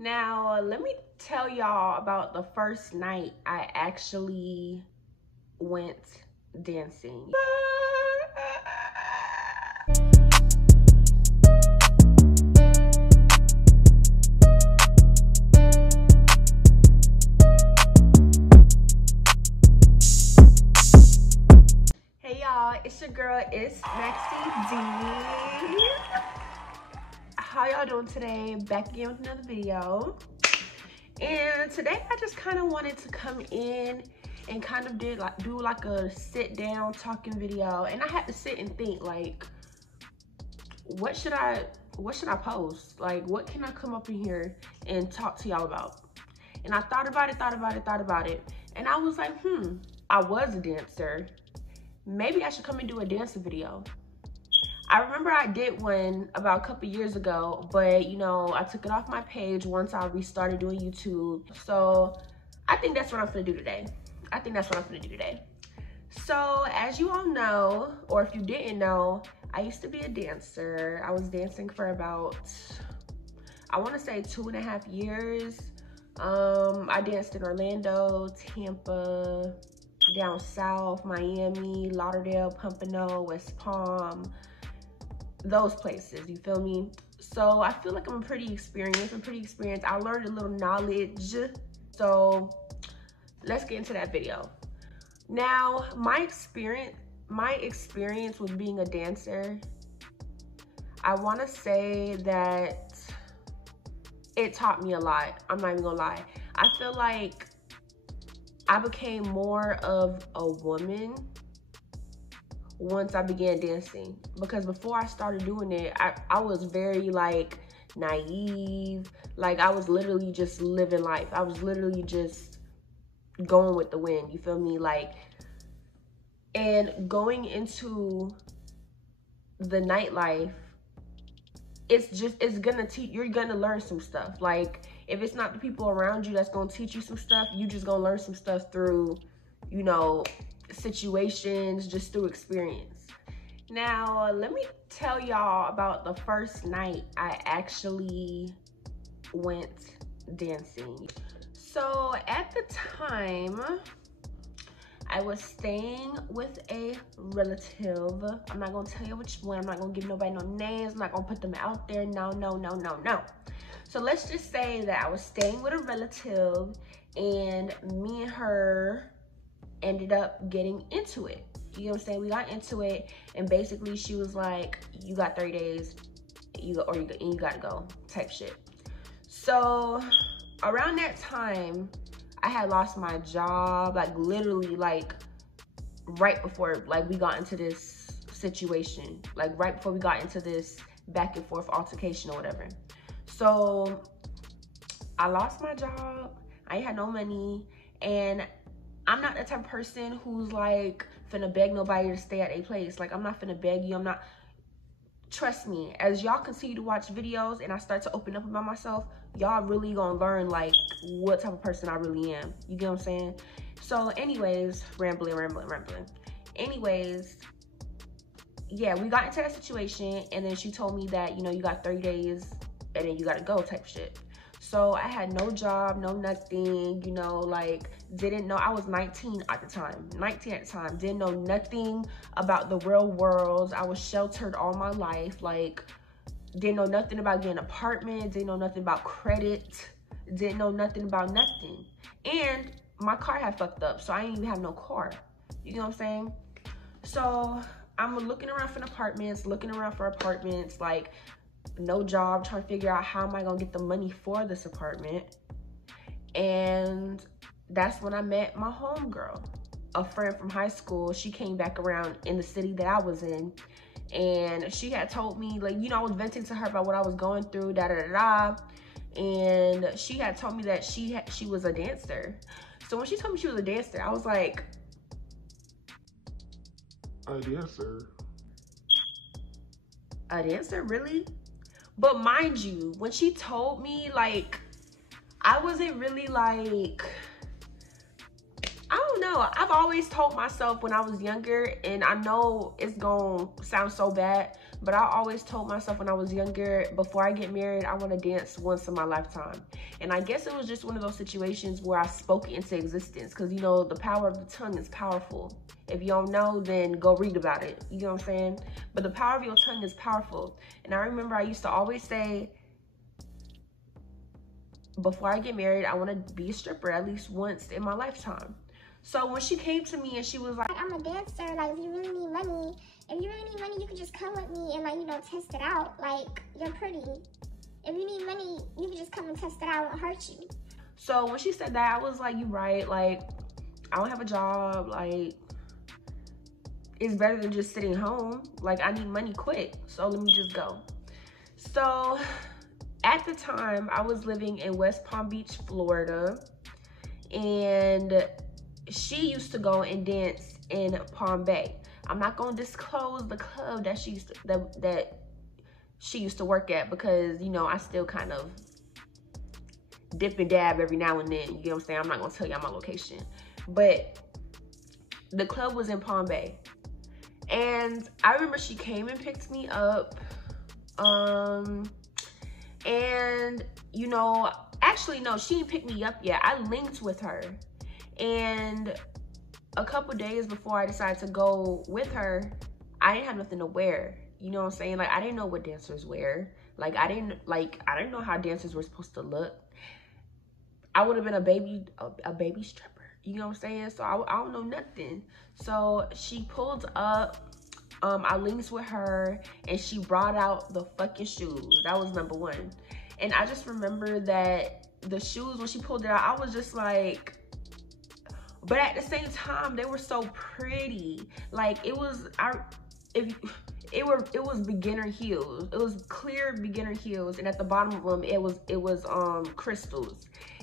Now, let me tell y'all about the first night I actually went dancing. Hey y'all, it's your girl, ItsMaxiiD. How y'all doing today? Back again with another video. And today I just kind of wanted to come in and kind of do like a sit down talking video. And I had to sit and think, like, what should I post? Like, what can I come up in here and talk to y'all about? And I thought about it. And I was like, I was a dancer. Maybe I should come and do a dancing video. I remember I did one about a couple years ago, but you know, I took it off my page once I restarted doing YouTube. So I think that's what I'm gonna do today. So as you all know, or if you didn't know, I used to be a dancer. I was dancing for about, I wanna say 2.5 years. I danced in Orlando, Tampa, down south, Miami, Lauderdale, Pompano, West Palm, those places, you feel me? So I feel like I'm pretty experienced. I learned a little knowledge. So let's get into that video. Now, my experience with being a dancer, I want to say that it taught me a lot. I'm not even gonna lie. I feel like I became more of a woman once I began dancing, because before I started doing it, I was very like naive. Like, I was literally just living life. I was literally just going with the wind, you feel me? Like, and going into the nightlife, it's gonna teach, you're gonna learn some stuff. Like, if it's not the people around you that's gonna teach you some stuff, you just gonna learn some stuff through, you know, situations, just through experience. Now, let me tell y'all about the first night I actually went dancing. So at the time, I was staying with a relative. I'm not gonna tell you which one. I'm not gonna give nobody no names. I'm not gonna put them out there. No. So let's just say that I was staying with a relative, and me and her ended up getting into it. You know what I'm saying? We got into it, and basically she was like, you got 30 days, you gotta go, type shit. So around that time, I had lost my job, like literally, like right before, like, we got into this situation, like right before we got into this back and forth altercation or whatever. So I lost my job, I ain't had no money, and I'm not the type of person who's like finna beg nobody to stay at a place. Like, I'm not finna beg you. I'm not, trust me, as y'all continue to watch videos and I start to open up about myself, y'all really gonna learn like what type of person I really am. You get what I'm saying? So anyways, rambling. Anyways, yeah, we got into that situation, and then she told me that, you know, you got 30 days and then you gotta go, type shit. So I had no job, no nothing, you know, like, didn't know. I was 19 at the time, didn't know nothing about the real world. I was sheltered all my life, like, didn't know nothing about getting an apartment, didn't know nothing about credit, didn't know nothing about nothing. And my car had fucked up, so I didn't even have no car. You know what I'm saying? So I'm looking around for apartments, like, no job, trying to figure out how am I gonna get the money for this apartment. And that's when I met my homegirl, a friend from high school. She came back around in the city that I was in, and she had told me, like, you know, I was venting to her about what I was going through, and she had told me that she was a dancer. So when she told me she was a dancer, I was like, a dancer? A dancer, really? But mind you, when she told me, like, I wasn't really like, I don't know. I've always told myself when I was younger, and I know it's gonna sound so bad, But I always told myself when I was younger, before I get married, I want to dance once in my lifetime. And I guess it was just one of those situations where I spoke it into existence. Because, you know, the power of the tongue is powerful. If you don't know, then go read about it. You know what I'm saying? But the power of your tongue is powerful. And I remember I used to always say, before I get married, I want to be a stripper at least once in my lifetime. So when she came to me and she was like, I'm a dancer, like, if you really need money, you can just come with me and, like, you know, test it out. Like, you're pretty. If you need money, you can just come and test it out. It won't hurt you. So when she said that, I was like, you right. Like, I don't have a job. Like, it's better than just sitting home. Like, I need money quick. So let me just go. So at the time, I was living in West Palm Beach, Florida. And she used to go and dance in Palm Bay. I'm not gonna disclose the club that she used to work at, because, you know, I still kind of dip and dab every now and then. You get what I'm saying? I'm not gonna tell y'all my location, but the club was in Palm Bay. And I remember she came and picked me up. And, you know, actually, no, she didn't pick me up yet. I linked with her. And a couple days before I decided to go with her, I didn't have nothing to wear. You know what I'm saying? Like, I didn't know what dancers wear. Like, I didn't know how dancers were supposed to look. I would have been a baby stripper. You know what I'm saying? So I don't know nothing. So she pulled up. I linked with her and she brought out the fucking shoes. That was number one. And I just remember that the shoes, when she pulled it out, I was just like, but at the same time, they were so pretty. Like, it was beginner heels. It was clear beginner heels, and at the bottom of them, it was crystals.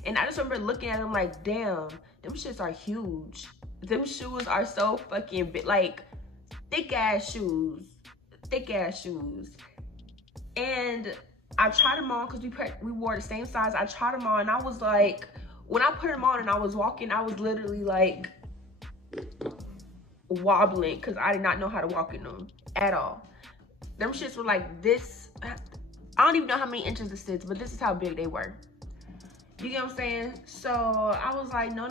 And I just remember looking at them like, damn, them shits are huge. Them shoes are so fucking big, like thick ass shoes. And I tried them on because we wore the same size. I tried them on, and I was like, when I put them on and I was walking, I was literally like wobbling because I did not know how to walk in them at all. Them shits were like this. I don't even know how many inches this is, but this is how big they were. You get what I'm saying? So I was like, no.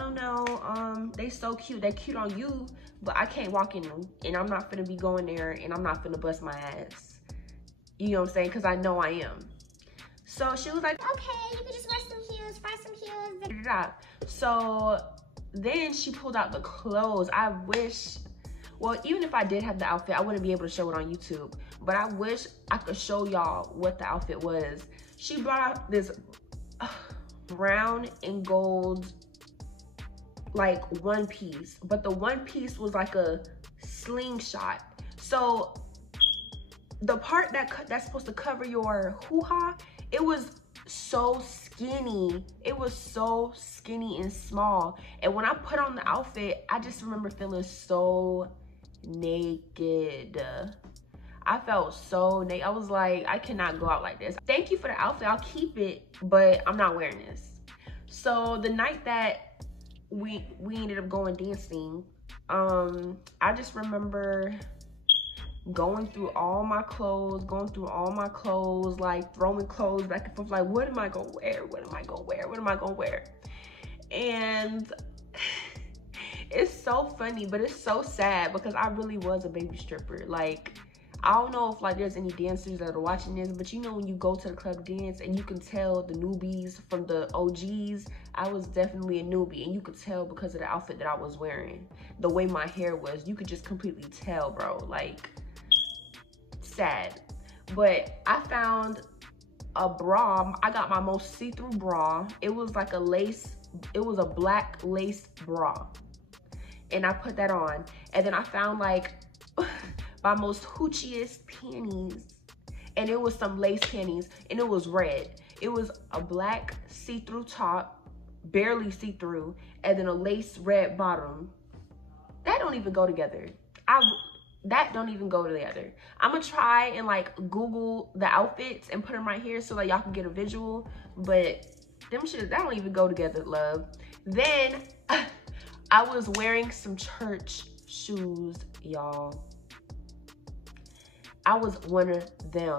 They so cute. They're cute on you, but I can't walk in them. And I'm not finna be going there, and I'm not finna bust my ass. You know what I'm saying? Because I know I am. So she was like, okay, you can just wear some heels, find some heels. So then she pulled out the clothes. I wish, well, even if I did have the outfit, I wouldn't be able to show it on YouTube. But I wish I could show y'all what the outfit was. She brought out this brown and gold, like, one piece. But the one piece was like a slingshot. So the part that's supposed to cover your hoo-ha, it was so skinny. It was so skinny and small. And when I put on the outfit, I just remember feeling so naked. I felt so naked. I was like, I cannot go out like this. Thank you for the outfit. I'll keep it, but I'm not wearing this. So the night that we ended up going dancing, I just remember going through all my clothes, like throwing clothes back and forth, like, what am I gonna wear? What am I gonna wear? And it's so funny, but it's so sad because I really was a baby stripper. Like, I don't know if, like, there's any dancers that are watching this, but you know when you go to the club dance and you can tell the newbies from the OGs, I was definitely a newbie, and you could tell because of the outfit that I was wearing. The way my hair was, you could just completely tell, bro. Like, sad. But I found a bra. I got my most see-through bra. It was like a lace, it was a black lace bra. And I put that on. And then I found like my most hoochiest panties. And it was some lace panties, and it was red. It was a black see-through top, barely see-through, and then a lace red bottom. That don't even go together. That don't even go together. I'm gonna try and like Google the outfits and put them right here so that y'all can get a visual, but them shit, that don't even go together, love. Then I was wearing some church shoes, y'all. I was one of them.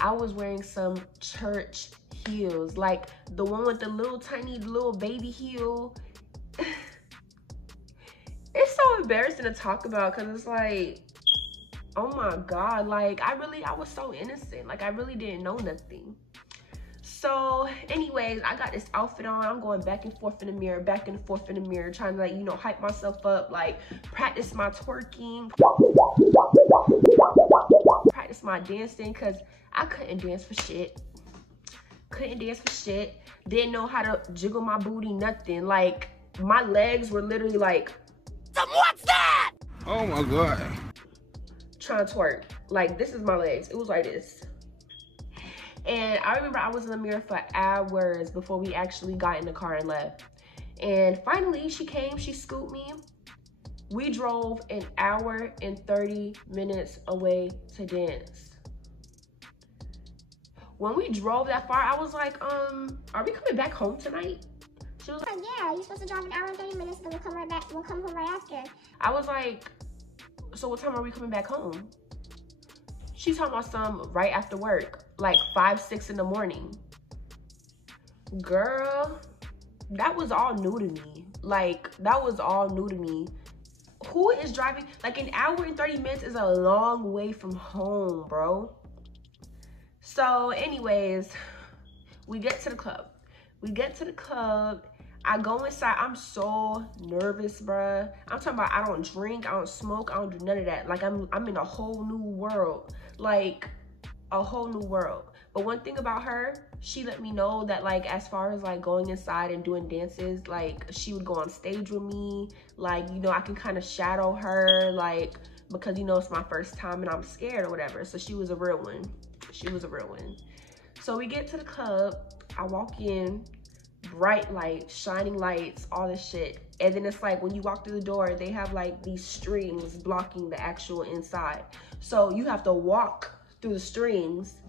I was wearing some church heels, like the one with the little tiny little baby heel. It's so embarrassing to talk about because it's like, oh my God, like I was so innocent. Like I really didn't know nothing. So anyways, I got this outfit on. I'm going back and forth in the mirror, trying to, like, you know, hype myself up, like practice my twerking, practice my dancing, because I couldn't dance for shit. Didn't know how to jiggle my booty, nothing. Like my legs were literally like, what's that? Oh my God. Trying to twerk. Like, this is my legs. It was like this. And I remember I was in the mirror for hours before we actually got in the car and left. And finally, she came, she scooped me. We drove an hour and 30 minutes away to dance. When we drove that far, I was like, are we coming back home tonight? She was like, yeah, you're supposed to drive an hour and 30 minutes, then we'll come right back. We'll come home right after. I was like, so what time are we coming back home? She's talking about some right after work, like 5, 6 in the morning. Girl, that was all new to me. Like, that was all new to me. Who is driving? Like, an hour and 30 minutes is a long way from home, bro. So anyways, we get to the club. I go inside. I'm so nervous, bruh. I'm talking about I don't drink, I don't smoke, I don't do none of that. Like I'm in a whole new world. Like a whole new world. But one thing about her, she let me know that, like, as far as like going inside and doing dances, like she would go on stage with me. Like, you know, I can kind of shadow her, like, because, you know, it's my first time and I'm scared or whatever. So she was a real one. So we get to the club. I walk in, bright lights, shining lights, all this shit. And then it's like when you walk through the door, they have like these strings blocking the actual inside. So you have to walk through the strings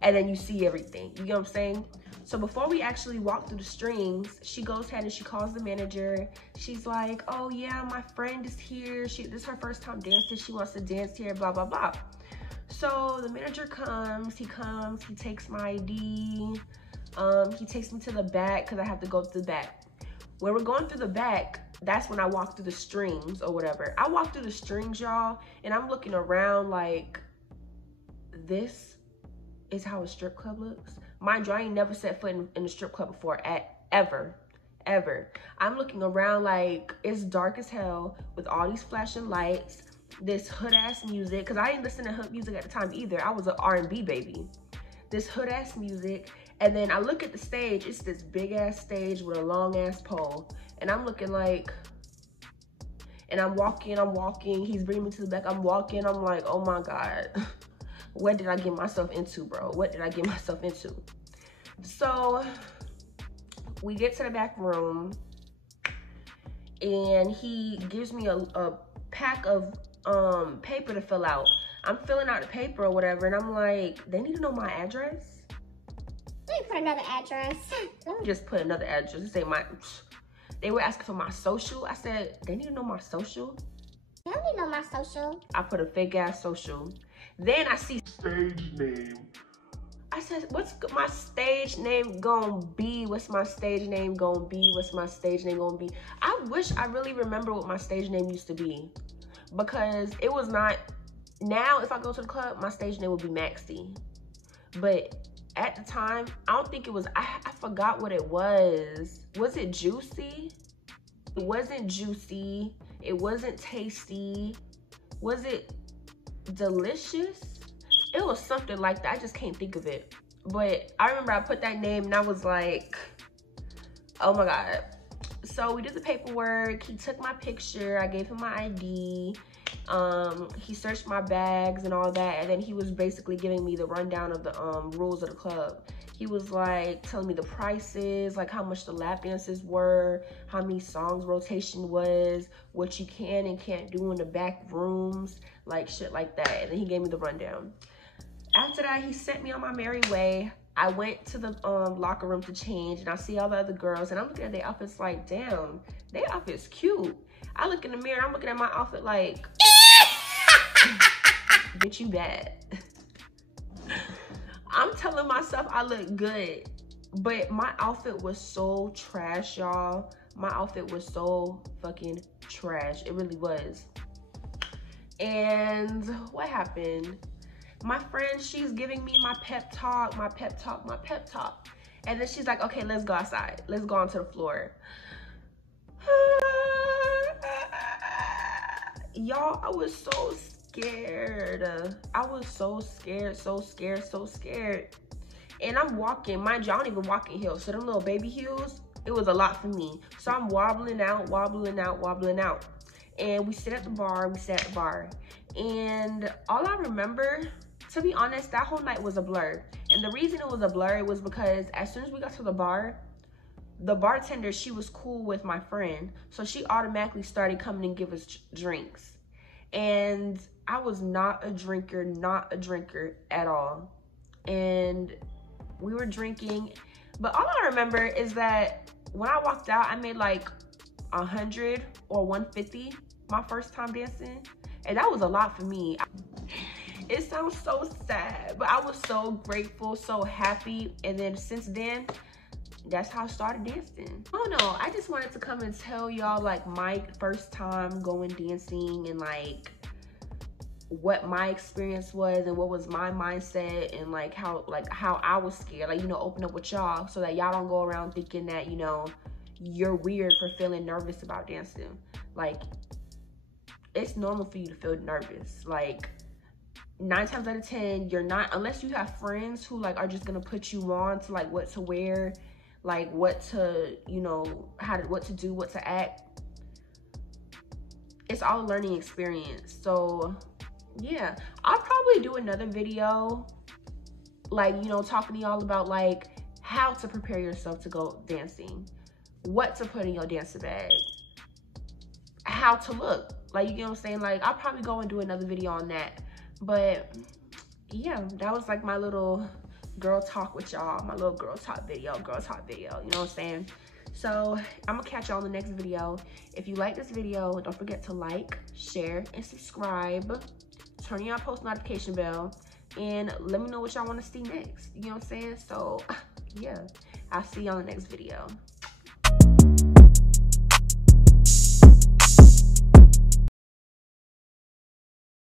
and then you see everything. You get what I'm saying? So before we actually walk through the strings, she goes ahead and she calls the manager. She's like, oh yeah, my friend is here. This is her first time dancing. She wants to dance here, blah, blah, blah. So the manager comes, he takes my ID. He takes me to the back because I have to go through the back. When we're going through the back, that's when I walk through the strings or whatever. I walk through the strings, y'all, and I'm looking around like, this is how a strip club looks. Mind you, I ain't never set foot in a strip club before, ever. I'm looking around like it's dark as hell with all these flashing lights, this hood ass music, because I didn't listen to hood music at the time either. I was an R&B baby. This hood ass music. And then I look at the stage, it's this big ass stage with a long ass pole. And I'm looking like, and I'm walking, he's bringing me to the back, I'm walking, I'm like, oh my God, what did I get myself into, bro? What did I get myself into? So we get to the back room and he gives me a pack of paper to fill out. I'm filling out the paper or whatever, and I'm like, they need to know my address? Let me put another address. Let me just put another address. They were asking for my social. I said, they need to know my social? They don't need to know my social. I put a fake ass social. Then I see Stage name. I said, what's my stage name gonna be? What's my stage name gonna be? What's my stage name gonna be? I wish I really remember what my stage name used to be, because it was not. Now, if I go to the club, my stage name would be MaxiiD. But at the time, I don't think it was, I forgot what it was. Was it Juicy? It wasn't Juicy. It wasn't Tasty. Was it Delicious? It was something like that. I just can't think of it. But I remember I put that name and I was like, oh my God. So we did the paperwork. He took my picture. I gave him my ID. He searched my bags and all that, and then he was basically giving me the rundown of the rules of the club. He was like telling me the prices, like how much the lap dances were, how many songs rotation was, what you can and can't do in the back rooms, like shit like that. And then he gave me the rundown. After that, he sent me on my merry way. I went to the locker room to change, and I see all the other girls, and I'm looking at their outfits like, damn, their outfit's cute. I look in the mirror, I'm looking at my outfit like, bitch, you bad. I'm telling myself I look good, but my outfit was so trash, y'all. My outfit was so fucking trash. It really was. And what happened? My friend, she's giving me my pep talk. And then she's like, okay, let's go outside. Let's go onto the floor. Y'all, I was so scared. I was so scared. And I'm walking, mind you, I don't even walk in heels. So them little baby heels, it was a lot for me. So I'm wobbling out. And we sit at the bar, And all I remember, to be honest, that whole night was a blur. And the reason it was a blur was because as soon as we got to the bar, the bartender, she was cool with my friend. So she automatically started coming and give us drinks. And I was not a drinker at all. And we were drinking. But all I remember is that when I walked out, I made like 100 or 150 my first time dancing. And that was a lot for me. It sounds so sad, but I was so grateful, so happy. And then since then, that's how I started dancing. I don't know, I just wanted to come and tell y'all like my first time going dancing and like what my experience was and what was my mindset and like how I was scared, like, you know, open up with y'all so that y'all don't go around thinking that, you know, you're weird for feeling nervous about dancing. Like, it's normal for you to feel nervous. Like 9 times out of 10, you're not, unless you have friends who like are just gonna put you on to like what to wear, like what to, you know, what to do, what to act. It's all a learning experience. So yeah, I'll probably do another video, like, you know, talking to y'all about like how to prepare yourself to go dancing, what to put in your dancer bag, how to look, like, you know what I'm saying? Like, I'll probably go and do another video on that. But yeah, that was like my little girl talk with y'all, my little girl talk video, you know what I'm saying? So I'm gonna catch y'all in the next video. If you like this video, don't forget to like, share, and subscribe. Turn on your post notification bell, and let me know what y'all want to see next, you know what I'm saying? So yeah, I'll see y'all in the next video.